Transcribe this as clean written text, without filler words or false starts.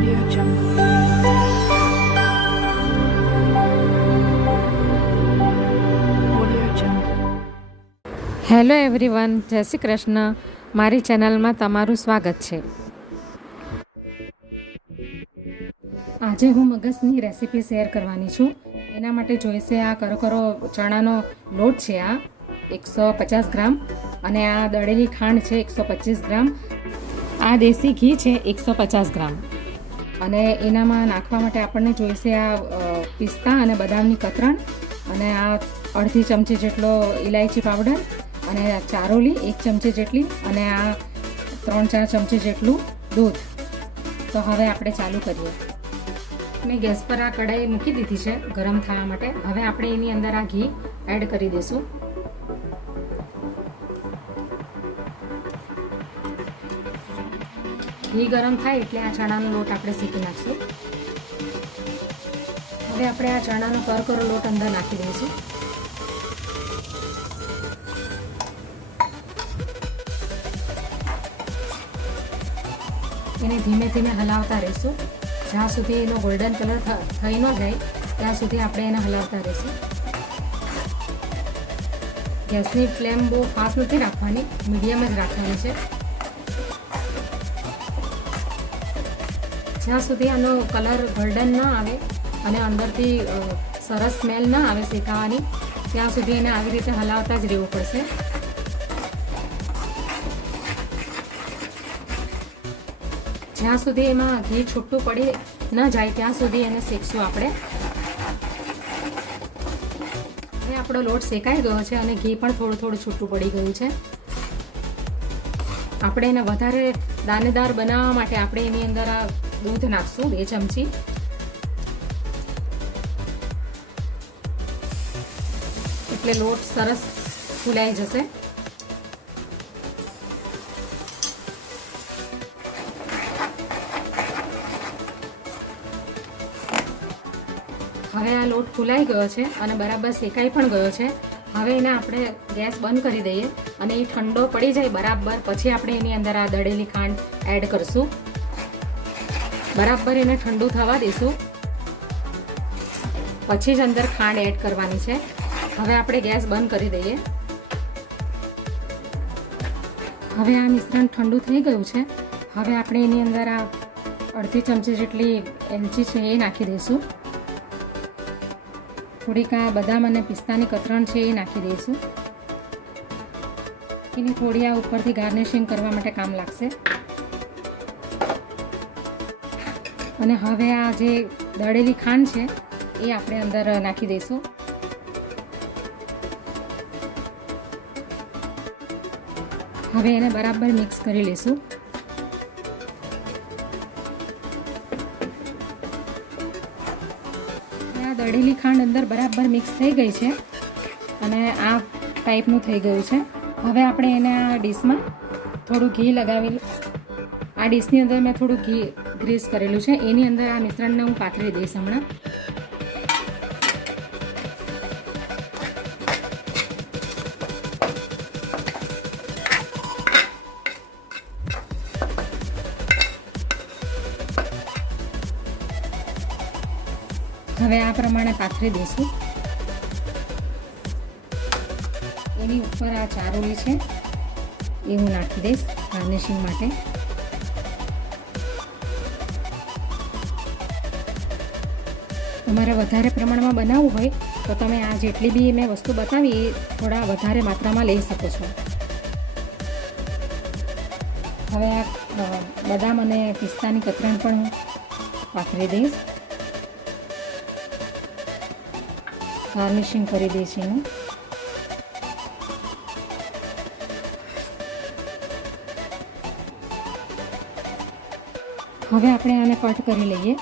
Audio Jungle. Audio Jungle. Hello everyone, જય શ્રી કૃષ્ણ. મારી ચેનલમાં તમારું સ્વાગત છે. આજે હું મગસની રેસીપી શેર કરવાની છું. એના માટે જોઈશે આ કરો ચણાનો લોટ છે, આ 150 ગ્રામ, અને આ દળેલી ખાંડ છે 125 ગ્રામ, આ દેશી ઘી છે 150 ગ્રામ, અને એનામાં નાખવા માટે આપણને જોઈશે આ પિસ્તા અને બદામની કતરણ, અને આ અડધી ચમચી જેટલો ઇલાયચી પાવડર, અને ચારોલી 1 ચમચી જેટલી, અને આ 3-4 ચમચી જેટલું દૂધ. તો હવે આપણે ચાલુ કરીએ. મેં ગેસ પર આ કઢાઈ મૂકી દીધી છે ગરમ થવા માટે. હવે આપણે એની અંદર આ ઘી એડ કરી દઈશું. ઘી ગરમ થાય એટલે આ ચણાનો લોટ આપણે શેકી નાખીશું. હવે આપણે આ ચણાનો કરકરો લોટ અંદર નાખી દઈશું. એને ધીમે ધીમે હલાવતા રહીશું. જ્યાં સુધી એનો ગોલ્ડન કલર થઈ ન જાય ત્યાં સુધી આપણે એને હલાવતા રહીશું. ગેસની ફ્લેમ બહુ ફાસ્ટ નથી રાખવાની, મીડિયમ જ રાખવાની છે. જ્યાં સુધી આનો કલર ગોલ્ડન ન આવે અને અંદરથી સરસ સ્મેલ ન આવે શેકાવાની, ત્યાં સુધી એને આવી રીતે હલાવતા જ રહેવું પડશે. જ્યાં સુધી એમાં ઘી છૂટું પડી ન જાય ત્યાં સુધી એને શેકશું આપણે. હવે આપણો લોટ શેકાઈ ગયો છે અને ઘી પણ થોડું થોડું છૂટું પડી ગયું છે. આપણે એને વધારે દાણેદાર બનાવવા માટે આપણે એની અંદર આ દૂધ નાખશું 2 ચમચી. એટલે લોટ સરસ ફૂલાઈ જશે. હવે આ લોટ ફૂલાઈ ગયો છે અને બરાબર શેકાઈ પણ ગયો છે. હવે એને આપણે ગેસ બંધ કરી દઈએ અને એ ઠંડો પડી જાય બરાબર, પછી આપણે એની અંદર આ દળેલી ખાંડ એડ કરશું. બરાબર એને ઠંડુ થવા દઈશું, પછી જ અંદર ખાંડ એડ કરવાની છે. હવે આપણે ગેસ બંધ કરી દઈએ. હવે આ મિશ્રણ ઠંડુ થઈ ગયું છે. હવે આપણે એની અંદર આ અડધી ચમચી જેટલી એલચી છે એ નાખી દઈશું. થોડીક આ બદામ અને પિસ્તાની કતરણ છે એ નાખી દઈશું. એની થોડી આ ઉપરથી ગાર્નિશિંગ કરવા માટે કામ લાગશે. અને હવે આ જે દળેલી ખાંડ છે એ આપણે અંદર નાખી દઈશું. હવે એને બરાબર મિક્સ કરી લઈશું. દળેલી ખાંડ અંદર બરાબર મિક્સ થઈ ગઈ છે અને આ ટાઈપનું થઈ ગયું છે. હવે આપણે એને આ ડીશમાં થોડું ઘી લગાવી, આ ડીશની અંદર મેં થોડું ઘી ગ્રીસ કરેલું છે, એની અંદર આ મિશ્રણને હું પાથરી દઈશ હમણાં. હવે આ પ્રમાણે પાથરી દઈશું. એની ઉપર આ ચારોલી છે એ હું નાખી દઈશ ગાર્નિશિંગ માટે. તમારે વધારે પ્રમાણમાં બનાવવું હોય તો તમે આ જેટલી બી મેં વસ્તુ બતાવી એ થોડા વધારે માત્રામાં લઈ શકો છો. હવે આ બદામ અને પિસ્તાની કતરણ પણ હું પાથરી દઈશ. ગાર્નિશિંગ કરી દઈશ એનું. હવે આપણે આને કટ કરી લઈએ.